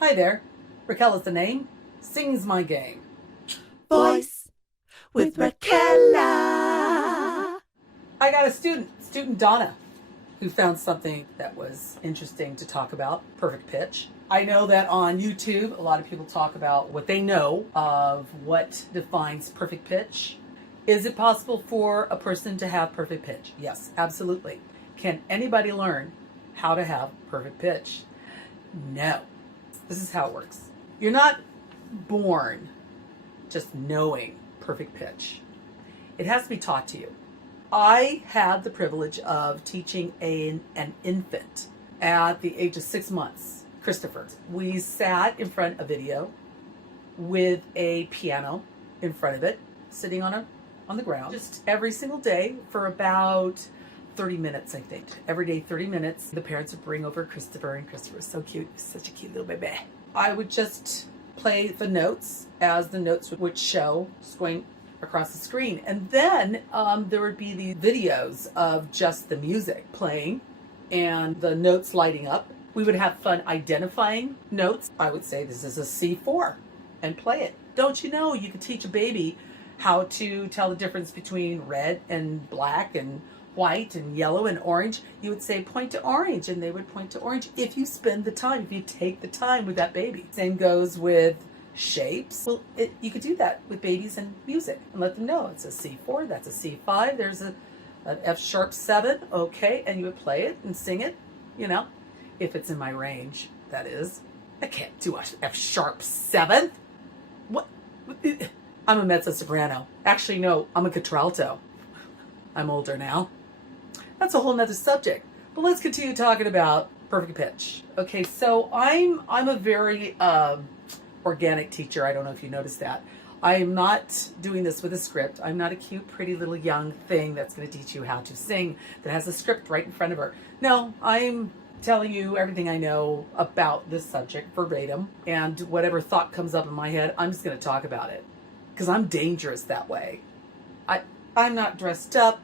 Hi there. Raquela's the name. Sings my game. Voice with Raquela. I got a student Donna, who found something that was interesting to talk about, perfect pitch. I know that on YouTube, a lot of people talk about what they know of what defines perfect pitch. Is it possible for a person to have perfect pitch? Yes, absolutely. Can anybody learn how to have perfect pitch? No. This is how it works. You're not born just knowing perfect pitch. It has to be taught to you. I had the privilege of teaching an infant at the age of 6 months, Christopher. We sat in front of video with a piano in front of it, sitting on the ground, just every single day for about 30 minutes, I think. Every day, 30 minutes. The parents would bring over Christopher, and Christopher was so cute. Such a cute little baby. I would just play the notes as the notes would show, just going across the screen. And then there would be these videos of just the music playing and the notes lighting up. We would have fun identifying notes. I would say this is a C4 and play it. Don't you know you could teach a baby how to tell the difference between red and black and white and yellow and orange? You would say point to orange, and they would point to orange if you spend the time, if you take the time with that baby. Same goes with shapes. Well, you could do that with babies and music and let them know it's a C4, that's a C5, there's an F sharp 7, okay, and you would play it and sing it, you know, if it's in my range, that is. I can't do a F sharp 7. What? I'm a mezzo soprano. Actually, no, I'm a contralto. I'm older now. That's a whole nother subject. But let's continue talking about perfect pitch. Okay, so I'm a very organic teacher. I don't know if you noticed that. I'm not doing this with a script. I'm not a cute, pretty little young thing that's going to teach you how to sing that has a script right in front of her. No, I'm telling you everything I know about this subject verbatim, and whatever thought comes up in my head, I'm just going to talk about it because I'm dangerous that way. I'm not dressed up.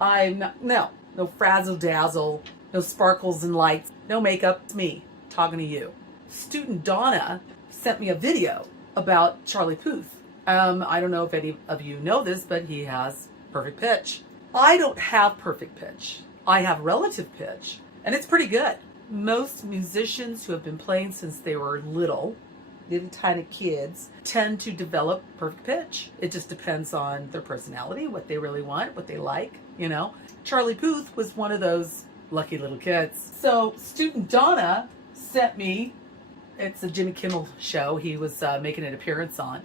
No frazzle dazzle, no sparkles and lights, no makeup. It's me talking to you. Student Donna sent me a video about Charlie Puth. I don't know if any of you know this, but he has perfect pitch. I don't have perfect pitch. I have relative pitch, and it's pretty good. Most musicians who have been playing since they were little tiny kids, tend to develop perfect pitch. It just depends on their personality, what they really want, what they like, you know. Charlie Puth was one of those lucky little kids. So student Donna sent me, it's a Jimmy Kimmel show he was making an appearance on,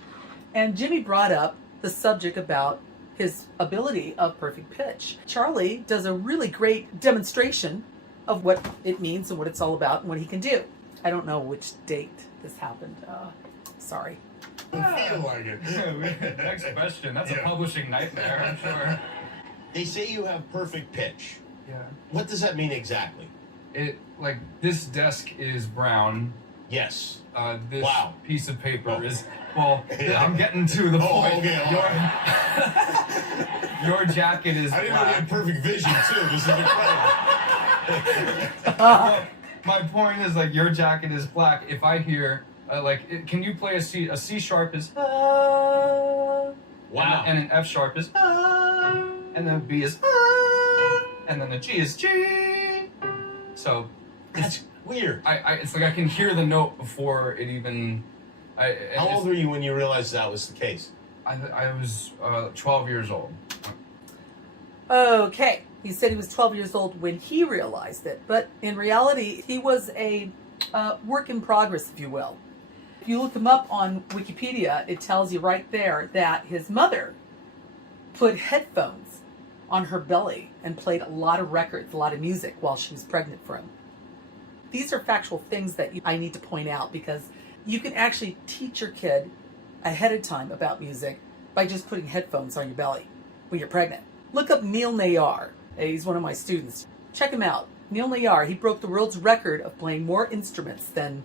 and Jimmy brought up the subject about his ability of perfect pitch. Charlie does a really great demonstration of what it means and what it's all about and what he can do. I don't know which date this happened. Sorry. I feel like it. Next question. That's a publishing nightmare, I'm sure. They say you have perfect pitch. Yeah. What does that mean exactly? This desk is brown. Yes. This Wow. piece of paper is, I'm getting to the point. Okay. Your jacket is I didn't know you black. had perfect vision, too. This is incredible. My point is, your jacket is black. If I hear, can you play a C? A C sharp is, Wow. and an F sharp is, and then a B is, and then the G is G. So, That's weird. it's like I can hear the note before it even. How old were you when you realized that was the case? I was 12 years old. Okay. He said he was 12 years old when he realized it, but in reality, he was a work in progress, if you will. If you look him up on Wikipedia, it tells you right there that his mother put headphones on her belly and played a lot of records, a lot of music while she was pregnant for him. These are factual things that I need to point out because you can actually teach your kid ahead of time about music by just putting headphones on your belly when you're pregnant. Look up Neil Nayar. He's one of my students. Check him out. Neil Nayar, he broke the world's record of playing more instruments than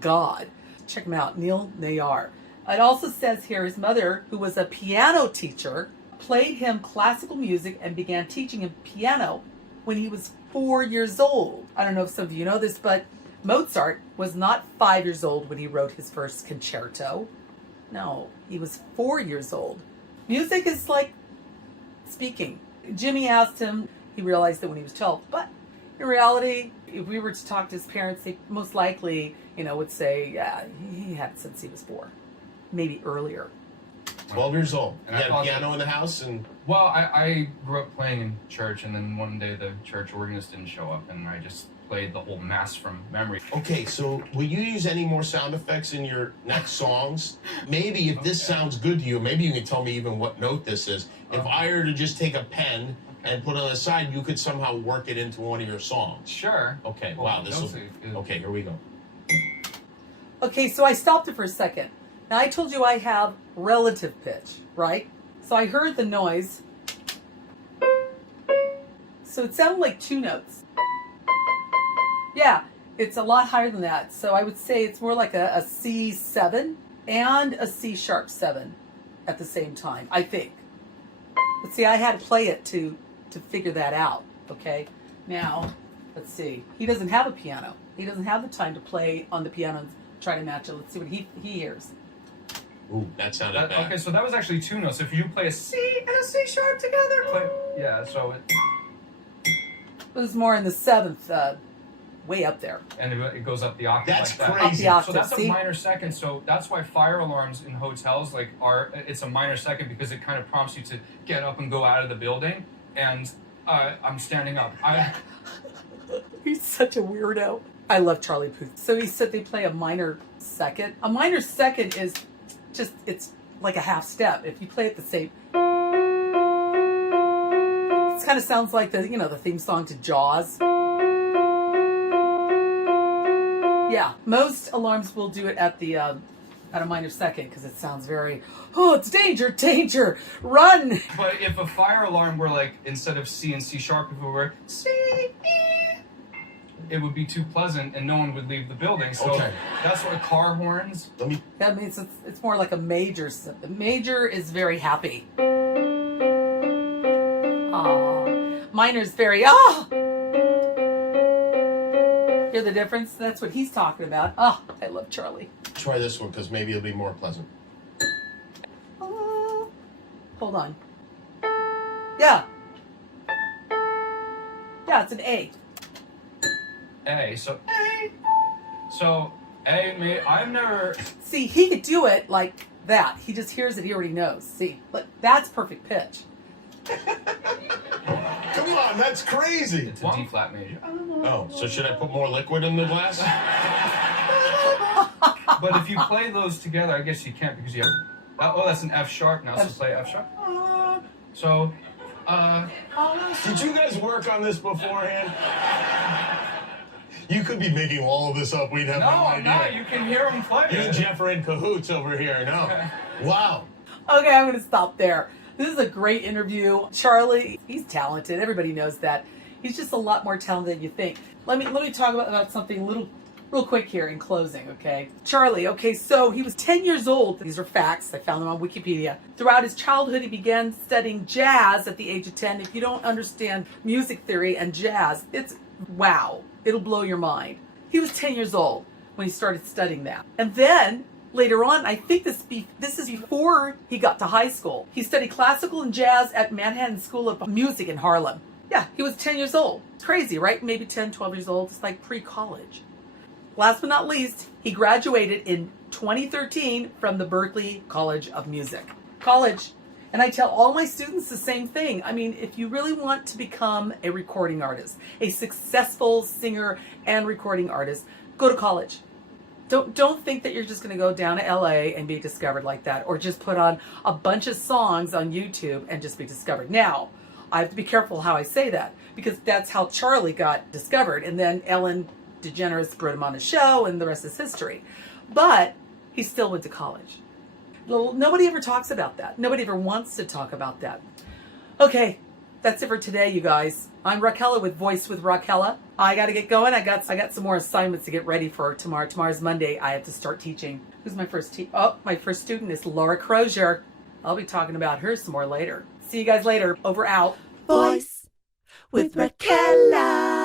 God. Check him out, Neil Nayar. It also says here his mother, who was a piano teacher, played him classical music and began teaching him piano when he was 4 years old. I don't know if some of you know this, but Mozart was not 5 years old when he wrote his first concerto. No, he was 4 years old. Music is like speaking. Jimmy asked him, he realized that when he was 12. But in reality, if we were to talk to his parents, they most likely, would say, yeah, he had it since he was 4. Maybe earlier. 12 years old. And You I had a thought piano in the house and... Well, I grew up playing in church, and then one day the church organist didn't show up, and I just played the whole mass from memory. Okay, so will you use any more sound effects in your next songs? Maybe if this sounds good to you, maybe you can tell me even what note this is. If I were to just take a pen and put it on the side, you could somehow work it into one of your songs. Sure. Okay, Well, wow, this notes will... are good. Okay, here we go. Okay, so I stopped it for a second. Now, I told you I have relative pitch, right? So I heard the noise. So it sounded like 2 notes. Yeah, it's a lot higher than that. So I would say it's more like a C7 and a C sharp 7 at the same time, I think. But see, I had to play it to figure that out, okay? Now, let's see. He doesn't have a piano. He doesn't have the time to play on the piano and try to match it. Let's see what he hears. Ooh, that sounded bad. Okay, so that was actually 2 notes. If you play a C and a C sharp together, yeah, so it was more in the 7th, way up there. and it goes up the octave That's like that. crazy. Up the So octave, that's a see? minor second. So that's why fire alarms in hotels it's a minor second because it kind of prompts you to get up and go out of the building. And I'm standing up. He's such a weirdo. I love Charlie Puth. So he said they play a minor second. A minor second is just, it's like a half step. If you play it the same, it kind of sounds like the theme song to Jaws. Yeah, most alarms will do it at the at a minor second because it sounds very, it's danger, danger, run. But if a fire alarm were like, instead of C and C sharp, if it were C, E, it would be too pleasant and no one would leave the building. So Okay. that's what car horns. Let me... That means it's more like a major. The major is very happy. Minor is very, Hear the difference? That's what he's talking about. I love Charlie. Try this one because maybe it'll be more pleasant. Hold on. Yeah. Yeah, it's an A. A. So A. So A. I've never. See, he could do it like that. He just hears it. He already knows. See, but that's perfect pitch. Come on, that's crazy. It's a D flat major. Oh, so should I put more liquid in the glass? But if you play those together, I guess you can't because you have. That's an F sharp now. So play F sharp. So. Did you guys work on this beforehand? You could be making all of this up. We'd have no I'm idea. not. You can hear them play. You and Jeff are in cahoots over here. No. Wow. Okay, I'm going to stop there. This is a great interview. Charlie, he's talented. Everybody knows that. He's just a lot more talented than you think. Let me talk about something real quick here in closing, okay? Charlie, okay, so he was 10 years old. These are facts. I found them on Wikipedia. Throughout his childhood, he began studying jazz at the age of 10. If you don't understand music theory and jazz, it's wow. It'll blow your mind. He was 10 years old when he started studying that. And then later on, I think this is before he got to high school. He studied classical and jazz at Manhattan School of Music in Harlem. Yeah, he was 10 years old. It's crazy, right? Maybe 10, 12 years old. It's like pre-college. Last but not least, he graduated in 2013 from the Berklee College of Music. College. And I tell all my students the same thing. I mean, if you really want to become a recording artist, a successful singer and recording artist, go to college. Don't think that you're just going to go down to LA and be discovered like that, or just put on a bunch of songs on YouTube and just be discovered. Now, I have to be careful how I say that, because that's how Charlie got discovered, and then Ellen DeGeneres brought him on a show, and the rest is history. But he still went to college. Nobody ever talks about that. Nobody ever wants to talk about that. Okay, that's it for today, you guys. I'm Raquela with Voice with Raquela. I got to get going. I got some more assignments to get ready for tomorrow. Tomorrow's Monday. I have to start teaching. Who's my first my first student is Laura Crozier. I'll be talking about her some more later. See you guys later. Over, out. Voice with Raquela.